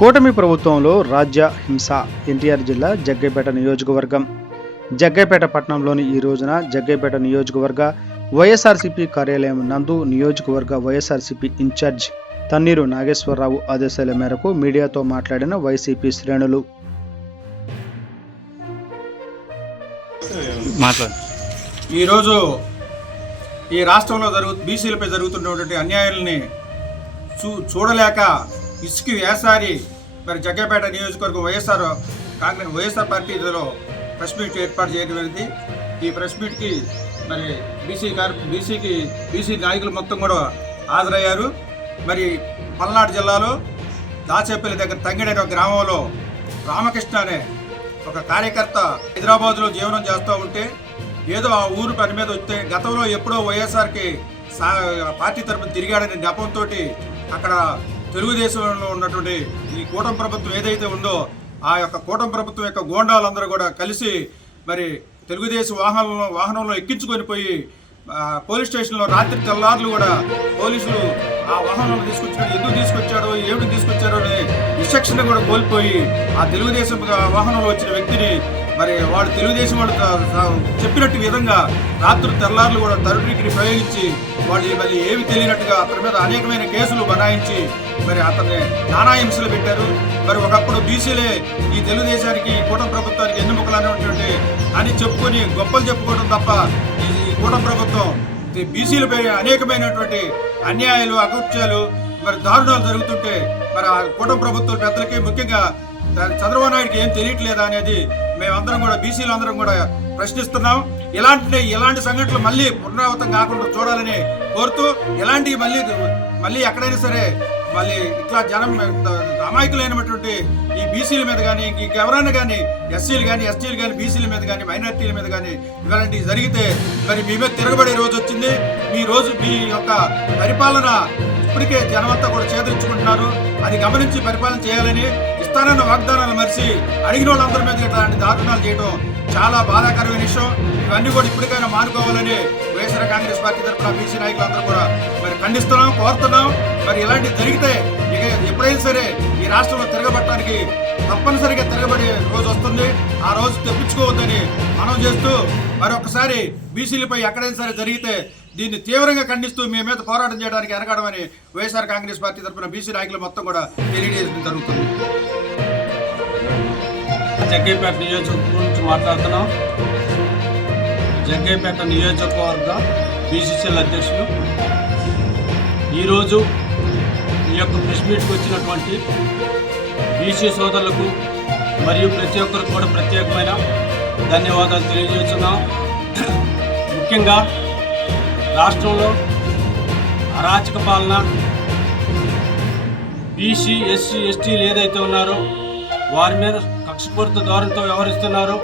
కూటమి ప్రభుత్వంలో రాజ్య హింస. ఎన్టీఆర్ జిల్లా జగ్గైపేట నియోజకవర్గం. జగ్గైపేట పట్టణంలోని ఈ రోజున జగ్గైపేట నియోజకవర్గ వైఎస్ఆర్సీపీ కార్యాలయం నందు నియోజకవర్గ వైఎస్ఆర్సీపీ ఇన్ఛార్జ్ తన్నీరు నాగేశ్వరరావు ఆదేశాల మేరకు మీడియాతో మాట్లాడిన వైసీపీ శ్రేణులు. ఈరోజు ఈ రాష్ట్రంలో బీసీలపై జరుగుతున్నటువంటి అన్యాయాలని చూడలేక ఇసుకి వేసారి మరి జగ్గైపేట నియోజకవర్గం వైఎస్ఆర్ పార్టీలో ప్రెస్ మీట్ ఏర్పాటు చేయడం. ఈ ప్రెస్ మీట్కి మరి బీసీ నాయకులు మొత్తం కూడా హాజరయ్యారు. మరి పల్నాడు జిల్లాలో దాచేపల్లి దగ్గర తంగడైన గ్రామంలో రామకృష్ణ అనే ఒక కార్యకర్త హైదరాబాద్లో జీవనం చేస్తూ ఉంటే ఏదో ఆ ఊరు పని మీద వస్తే గతంలో ఎప్పుడో వైఎస్ఆర్కి పార్టీ తరఫున తిరిగాడనే నెపంతో అక్కడ తెలుగుదేశంలో ఉన్నటువంటి ఈ కూటమి ప్రభుత్వం ఏదైతే ఉందో ఆ యొక్క కూటమి ప్రభుత్వం యొక్క గోండాలందరూ కూడా కలిసి మరి తెలుగుదేశం వాహనంలో ఎక్కించుకొని పోయి పోలీస్ స్టేషన్లో రాత్రి తెల్లార్లు కూడా పోలీసులు ఆ వాహనంలో ఎందుకు తీసుకొచ్చాడో ఏమిటి తీసుకొచ్చాడో అనే విచక్షణ కూడా కోల్పోయి ఆ తెలుగుదేశం వాహనంలో వచ్చిన వ్యక్తిని మరి వాడు తెలుగుదేశం వాళ్ళు చెప్పినట్టు విధంగా రాత్రి తెల్లార్లు కూడా తరుణికి ప్రయోగించి వాళ్ళు మళ్ళీ ఏమి తెలియనట్టుగా అతని మీద అనేకమైన కేసులు బనాయించి మరి అతన్ని నానా హింసలు పెట్టారు. మరి ఒకప్పుడు బీసీలే ఈ తెలుగుదేశానికి కూటమి ప్రభుత్వానికి ఎన్నుముకలు అనేటువంటి అని చెప్పుకొని గొప్పలు చెప్పుకోవడం తప్ప ఈ కూటమి ప్రభుత్వం బీసీలపై అనేకమైనటువంటి అన్యాయాలు అకృత్యాలు మరి దారుణాలు జరుగుతుంటే మరి ఆ కూటమి ప్రభుత్వం పెద్దలకి ముఖ్యంగా చంద్రబాబు నాయుడికి ఏం తెలియట్లేదా అనేది మేమందరం కూడా బీసీలు అందరం కూడా ప్రశ్నిస్తున్నాం. ఇలాంటి సంఘటనలు మళ్ళీ పునరావృతం కాకుండా చూడాలని కోరుతూ ఇలాంటివి మళ్ళీ ఎక్కడైనా సరే మళ్ళీ ఇట్లా జనం అమాయకులైనటువంటి ఈ బీసీల మీద కానీ ఇంకెవరైనా కానీ ఎస్సీలు కానీ ఎస్టీలు కానీ బీసీల మీద కానీ మైనార్టీల మీద కానీ ఇలాంటివి జరిగితే మరి మీ మీద తిరగబడే రోజు వచ్చింది. మీ యొక్క పరిపాలన ఇప్పటికే జనమంతా కూడా చేదరించుకుంటున్నారు. అది గమనించి పరిపాలన చేయాలని ఇస్తానన్న వాగ్దానాలు మరిచి అడిగిన వాళ్ళందరి మీద ఇట్లాంటి దారుణాలు చేయడం చాలా బాధాకరమైన విషయం. ఇవన్నీ కూడా ఇప్పటికైనా మానుకోవాలని వైఎస్ఆర్ కాంగ్రెస్ పార్టీ తరఫున బీసీ నాయకులందరూ కూడా మరి ఖండిస్తున్నాం, కోరుతున్నాం. మరి ఇలాంటివి జరిగితే ఇక ఎప్పుడైనా సరే ఈ రాష్ట్రంలో తిరగబట్టడానికి తప్పనిసరిగా తిరగబడే రోజు వస్తుంది. ఆ రోజు తెప్పించుకోవద్దని మనం చేస్తూ మరొకసారి బీసీలపై ఎక్కడైనా సరే జరిగితే దీన్ని తీవ్రంగా ఖండిస్తూ మీ మీద పోరాటం చేయడానికి వెనకాడమని వైఎస్ఆర్ కాంగ్రెస్ పార్టీ తరఫున బీసీ నాయకులు మొత్తం కూడా తెలియజేయడం జరుగుతుంది. జగ్గైపేట నియోజకవర్గం గురించి మాట్లాడుతున్నాం. జగ్గైపేట నియోజకవర్గ బీసీసీఎల్ అధ్యక్షులు ఈరోజు ఈ యొక్క ప్రెస్ మీట్కి వచ్చినటువంటి బీసీ సోదరులకు మరియు ప్రతి ఒక్కరికి కూడా ప్రత్యేకమైన ధన్యవాదాలు తెలియజేస్తున్నాం. ముఖ్యంగా రాష్ట్రంలో అరాచక పాలన బీసీ ఎస్సీ ఎస్టీలు ఏదైతే ఉన్నారో వారి మీద కక్షపూరిత ధోరణితో వ్యవహరిస్తున్నారో,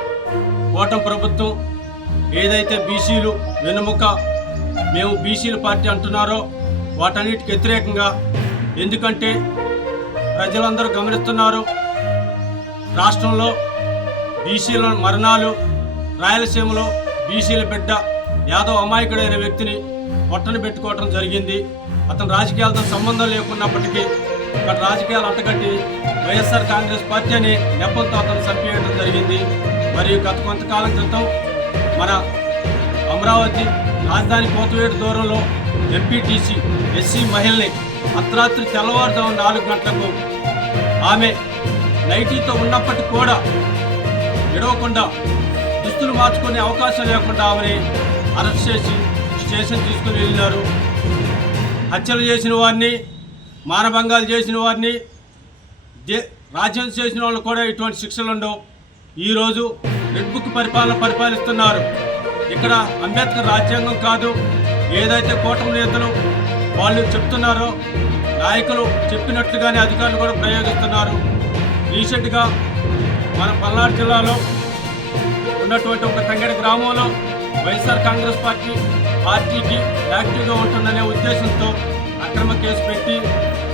కూటమి ప్రభుత్వం ఏదైతే బీసీలు వెనుముక మేము బీసీల పార్టీ అంటున్నారో వాటన్నిటికి వ్యతిరేకంగా, ఎందుకంటే ప్రజలందరూ గమనిస్తున్నారు రాష్ట్రంలో బీసీల మరణాలు. రాయలసీమలో బీసీల బిడ్డ యాదవ్ అమాయకుడైన వ్యక్తిని పొట్టను పెట్టుకోవడం జరిగింది. అతను రాజకీయాలతో సంబంధం లేకున్నప్పటికీ ఇక్కడ రాజకీయాలు అంటగట్టి వైఎస్ఆర్ కాంగ్రెస్ పార్టీ అనే నెపంతో అతను చంపేయడం జరిగింది. మరియు గత కొంతకాలం క్రితం మన అమరావతి రాజధాని కోతవేడు దూరంలో ఎంపీటీసీ ఎస్సీ మహిళని అర్ధరాత్రి తెల్లవారుజాము 4 గంటలకు ఆమె నైటీతో ఉన్నప్పటికీ కూడా విడవకుండా దుస్తులు మార్చుకునే అవకాశం లేకుండా ఆమెని అరెస్ట్ చేసి స్టేషన్ తీసుకుని వెళ్ళినారు. హత్యలు చేసిన వారిని, మానభంగాలు చేసిన వారిని, రాజ్యం చేసిన వాళ్ళు కూడా ఇటువంటి శిక్షలు ఉండవు. ఈరోజు రెడ్ బుక్ పరిపాలిస్తున్నారు. ఇక్కడ అంబేద్కర్ రాజ్యాంగం కాదు, ఏదైతే కూటమి నేతలు వాళ్ళు చెప్తున్నారో నాయకులు చెప్పినట్లుగానే అధికారులు కూడా ప్రయోగిస్తున్నారు. రీసెంట్గా మన పల్నాడు జిల్లాలో ఉన్నటువంటి ఒక తంగడి గ్రామంలో వైఎస్ఆర్ కాంగ్రెస్ పార్టీకి యాక్టివ్గా ఉంటుందనే ఉద్దేశంతో అక్రమ కేసు పెట్టి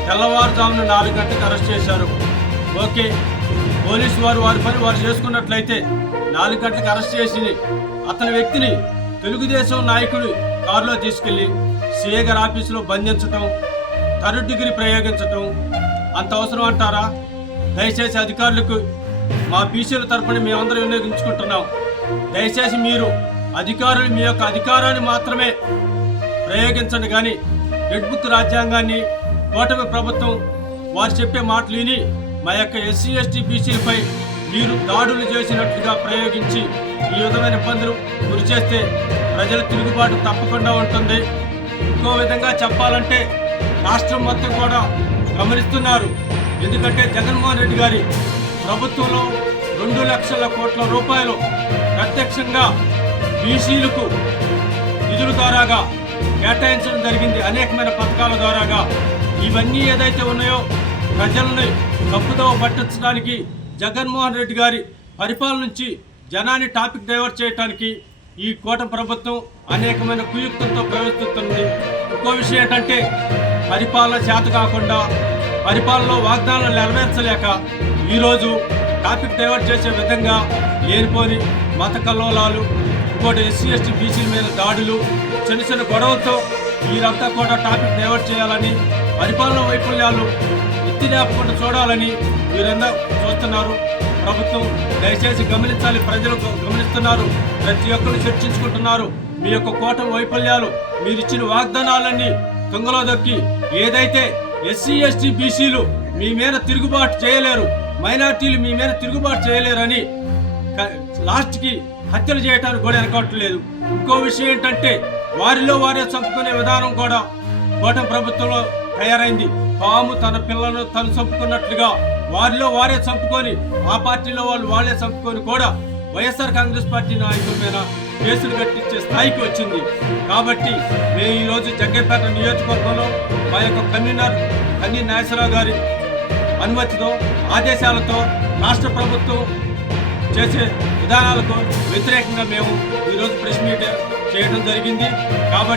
తెల్లవారుజామున 4 గంటలకు అరెస్ట్ చేశారు. ఓకే, పోలీసు వారి పని వారు చేసుకున్నట్లయితే 4 గంటలకు అరెస్ట్ చేసి అతని వ్యక్తిని తెలుగుదేశం నాయకుడు కారులో తీసుకెళ్లి సీఏ గారి ఆఫీసులో బంధించటం, థర్డ్ డిగ్రీ ప్రయోగించటం అంత అవసరం అంటారా? దయచేసి అధికారులకు మా బీసీల తరపున మేమందరం వినియోగించుకుంటున్నాం. దయచేసి మీరు అధికారులు మీ యొక్క అధికారాన్ని మాత్రమే ప్రయోగించండి, కానీ రెడ్ బుక్ రాజ్యాంగాన్ని కూటమి ప్రభుత్వం వారు చెప్పే మాటలు విని మా యొక్క ఎస్సీ ఎస్టీ బీసీలపై మీరు దాడులు చేసినట్లుగా ప్రయోగించి ఈ విధమైన ఇబ్బందులు గురి చేస్తే ప్రజల తిరుగుబాటు తప్పకుండా ఉంటుంది. ఇంకో విధంగా చెప్పాలంటే రాష్ట్రం మొత్తం కూడా గమనిస్తున్నారు. ఎందుకంటే జగన్మోహన్ రెడ్డి గారి ప్రభుత్వంలో 2 లక్షల కోట్ల రూపాయలు ప్రత్యక్షంగా బీసీలకు నిధుల ద్వారాగా కేటాయించడం జరిగింది, అనేకమైన పథకాల ద్వారాగా. ఇవన్నీ ఏదైతే ఉన్నాయో ప్రజల్ని తప్పుదోవ పట్టించడానికి జగన్మోహన్ రెడ్డి గారి పరిపాలన నుంచి జనాన్ని టాపిక్ డైవర్ట్ చేయడానికి ఈ కూటమి ప్రభుత్వం అనేకమైన కుయుక్తంతో ప్రవర్తిస్తుంది. ఇంకో విషయం ఏంటంటే పరిపాలన చేత కాకుండా పరిపాలనలో వాగ్దానాలు నెరవేర్చలేక ఈరోజు టాపిక్ డైవర్ట్ చేసే విధంగా లేనిపోని మత కల్లోలాలు, ఇంకోటి ఎస్సీ ఎస్టీ బీసీల మీద దాడులు, చిన్న చిన్న గొడవలతో వీరంతా కూడా టాపిక్ డైవర్ట్ చేయాలని, పరిపాలన వైఫల్యాలు ఎత్తి లేపకుండా చూడాలని వీరందరూ చూస్తున్నారు. ప్రభుత్వం దయచేసి గమనించాలి. ప్రజలు గమనిస్తున్నారు, ప్రతి ఒక్కరు చర్చించుకుంటున్నారు. మీ యొక్క కూటమి వైఫల్యాలు, మీరు ఇచ్చిన వాగ్దానాలన్నీ తుంగలో దొక్కి ఏదైతే ఎస్సీ ఎస్టీ బీసీలు మీ మీద తిరుగుబాటు చేయలేరు, మైనార్టీలు మీ మీద తిరుగుబాటు చేయలేరని లాస్ట్కి హత్యలు చేయడానికి కూడా వెనకట్లేదు. ఇంకో విషయం ఏంటంటే వారిలో వారే చంపుకునే విధానం కూడా కూటమి ప్రభుత్వంలో తయారైంది. పాము తన పిల్లలను తను చంపుకున్నట్లుగా వారిలో వారే చంపుకొని, ఆ పార్టీలో వాళ్ళే చంపుకొని కూడా వైఎస్ఆర్ కాంగ్రెస్ పార్టీ నాయకుల మీద కేసులు కట్టించే స్థాయికి వచ్చింది. కాబట్టి మేము ఈరోజు జగ్గైపేట నియోజకవర్గంలో మా యొక్క కన్వీనర్ కన్నీ నాగేశ్వరరావు గారి అనుమతితో, ఆదేశాలతో రాష్ట్ర ప్రభుత్వం చేసే విధానాలకు వ్యతిరేకంగా మేము ఈరోజు ప్రెస్ మీట్ చేయడం జరిగింది. కాబట్టి